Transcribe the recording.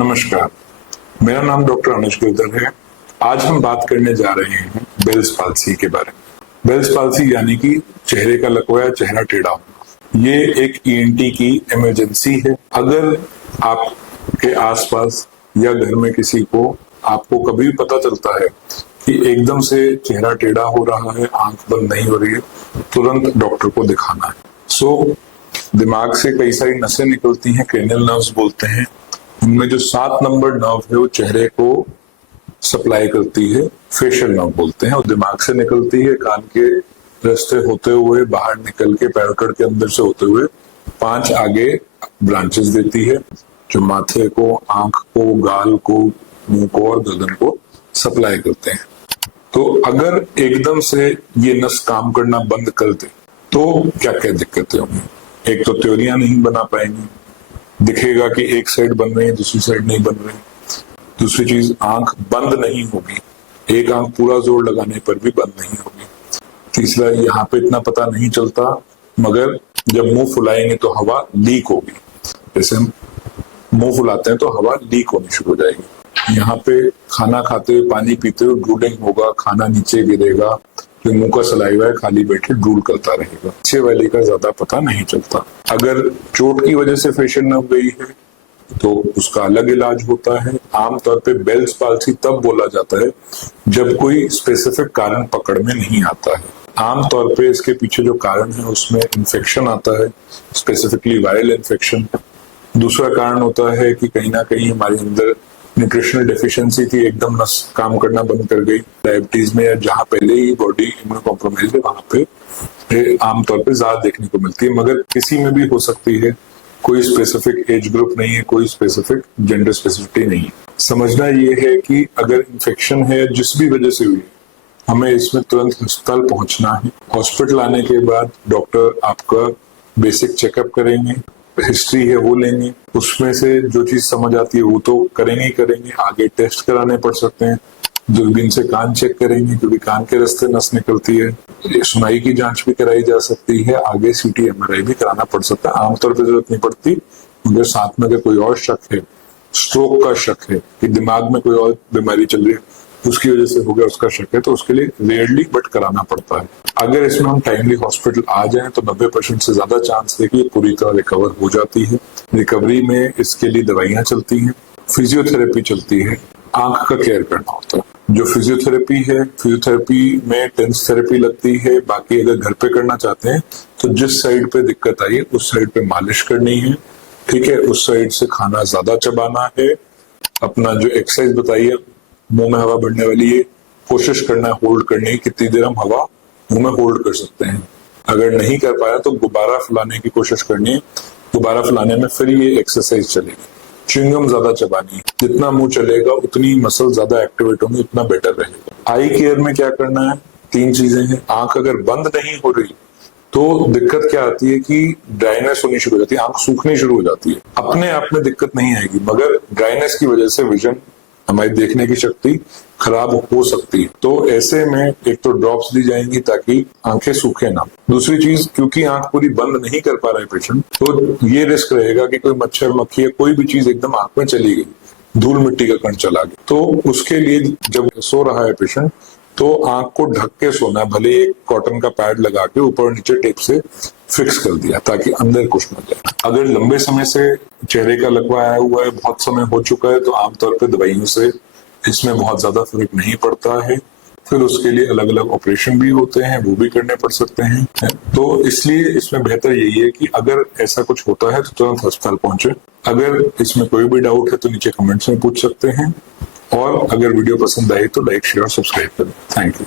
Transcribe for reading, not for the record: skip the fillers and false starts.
नमस्कार, मेरा नाम डॉक्टर अनुज गिरधर है। आज हम बात करने जा रहे हैं बेल्स पाल्सी के बारे में। बेल्स पाल्सी यानी कि चेहरे का लकवा या चेहरा टेढ़ा होना। ये एक ईएनटी की इमरजेंसी है। अगर आपके आसपास या घर में किसी को आपको कभी पता चलता है कि एकदम से चेहरा टेढ़ा हो रहा है, आंख बंद नहीं हो रही है, तुरंत डॉक्टर को दिखाना है। दिमाग से कई सारी नसें निकलती हैं, क्रेनियल नर्व्स बोलते हैं। उनमें जो 7 नंबर नर्व है वो चेहरे को सप्लाई करती है, फेशियल नर्व बोलते हैं, और दिमाग से निकलती है, कान के रास्ते होते हुए बाहर निकल के पैरोटिड के अंदर से होते हुए 5 आगे ब्रांचेस देती है, जो माथे को, आंख को, गाल को, मुंह को और गर्दन को सप्लाई करते हैं। तो अगर एकदम से ये नस काम करना बंद कर दे तो क्या क्या दिक्कतें होंगी। एक तो त्योरियां नहीं बना पाएंगी, दिखेगा कि एक साइड बन रही है, दूसरी साइड नहीं बन रही। दूसरी चीज, आंख बंद नहीं होगी, एक आंख पूरा जोर लगाने पर भी बंद नहीं होगी। तीसरा, यहाँ पे इतना पता नहीं चलता, मगर जब मुंह फुलाएंगे तो हवा लीक होगी। जैसे हम मुंह फुलाते हैं तो हवा लीक होनी शुरू हो जाएगी। यहाँ पे खाना खाते हुए, पानी पीते हुए ड्रूलिंग होगा, खाना नीचे गिरेगा, जो मुंह का सलाइवा है खाली बैठे ड्रूल करता रहेगा। अच्छे वाले का ज्यादा पता नहीं चलता। अगर चोट की वजह से फेशियल नर्व गई है तो उसका अलग इलाज होता है। आमतौर पे बेल्स पाल्सी तब बोला जाता है जब कोई स्पेसिफिक कारण पकड़ में नहीं आता है। आमतौर पे इसके पीछे जो कारण है उसमें इन्फेक्शन आता है, स्पेसिफिकली वायरल इन्फेक्शन। दूसरा कारण होता है कि कहीं ना कहीं हमारे अंदर न्यूट्रिशनल डेफिशिएंसी थी, एकदम नस काम करना बंद कर गई। डायबिटीज में या जहां पहले ही बॉडी इम्यूनो कॉम्प्रोमाइज है वहां पे आमतौर पे ज्यादा देखने को मिलती है, मगर किसी में भी हो सकती है। कोई स्पेसिफिक एज ग्रुप नहीं है, कोई स्पेसिफिक जेंडर स्पेसिफिसिटी नहीं है। समझना ये है कि अगर इन्फेक्शन है जिस भी वजह से हुई, हमें इसमें तुरंत अस्पताल पहुंचना है। हॉस्पिटल आने के बाद डॉक्टर आपका बेसिक चेकअप करेंगे, हिस्ट्री है वो लेंगे, उसमें से जो चीज समझ आती है वो तो करेंगे ही करेंगे। आगे टेस्ट कराने पड़ सकते हैं, दूरबीन से कान चेक करेंगे क्योंकि कान के रास्ते नस निकलती है। सुनाई की जांच भी कराई जा सकती है, आगे सीटी एमआरआई भी कराना पड़ सकता है। आमतौर पर जरूरत नहीं पड़ती, मगर साथ में अगर कोई और शक है, स्ट्रोक का शक है कि दिमाग में कोई और बीमारी चल रही है, उसकी वजह से हो गया, उसका शक है, तो उसके लिए रेयरली बट कराना पड़ता है। अगर इसमें हम टाइमली हॉस्पिटल आ जाएं तो 90% से ज्यादा चांस है कि ये पूरी तरह रिकवर हो जाती है। रिकवरी में इसके लिए दवाइयां चलती हैं, फिजियोथेरेपी चलती है, आंख का केयर करना होता है। जो फिजियोथेरेपी है, फिजियोथेरेपी में टेंस थेरेपी लगती है। बाकी अगर घर पे करना चाहते हैं तो जिस साइड पे दिक्कत आई है उस साइड पे मालिश करनी है, ठीक है। उस साइड से खाना ज्यादा चबाना है। अपना जो एक्सरसाइज बताई है, मुंह में हवा भरने वाली, ये कोशिश करना है होल्ड करने की, कितनी देर हम हवा मुंह में होल्ड कर सकते हैं। अगर नहीं कर पाया तो गुब्बारा फुलाने की कोशिश करनी है। गुब्बारा फुलाने में फिर ये एक्सरसाइज चलेगी। च्युइंगम ज्यादा चबानी है, जितना मुंह चलेगा उतनी मसल ज्यादा एक्टिवेट होंगी, उतना बेटर रहेगा। आई केयर में क्या करना है, 3 चीजें हैं। आंख अगर बंद नहीं हो रही तो दिक्कत क्या आती है कि ड्राइनेस होनी शुरू हो जाती है, आंख सूखनी शुरू हो जाती है। अपने आप में दिक्कत नहीं आएगी, मगर ड्राइनेस की वजह से विजन, हमारी देखने की शक्ति खराब हो सकती है। तो ऐसे में एक तो ड्रॉप्स दी जाएंगी ताकि आंखें सूखे ना। दूसरी चीज, क्योंकि आंख पूरी बंद नहीं कर पा रहा है पेशेंट, तो ये रिस्क रहेगा कि कोई मच्छर, मक्खी या कोई भी चीज एकदम आंख में चली गई, धूल मिट्टी का कण चला गया, तो उसके लिए जब सो रहा है पेशेंट तो आंख को ढक के सोना है। भले एक कॉटन का पैड लगा के ऊपर और नीचे टेप से फिक्स कर दिया ताकि अंदर कुछ न जाए। अगर लंबे समय से चेहरे का लकवा आया हुआ है, बहुत समय हो चुका है, तो आमतौर पर दवाइयों से इसमें बहुत ज्यादा फर्क नहीं पड़ता है। फिर उसके लिए अलग अलग ऑपरेशन भी होते हैं, वो भी करने पड़ सकते हैं। तो इसलिए इसमें बेहतर यही है कि अगर ऐसा कुछ होता है तो तुरंत अस्पताल पहुंचे। अगर इसमें कोई भी डाउट है तो नीचे कमेंट्स में पूछ सकते हैं, और अगर वीडियो पसंद आई तो लाइक, शेयर और सब्सक्राइब करें। Thank you.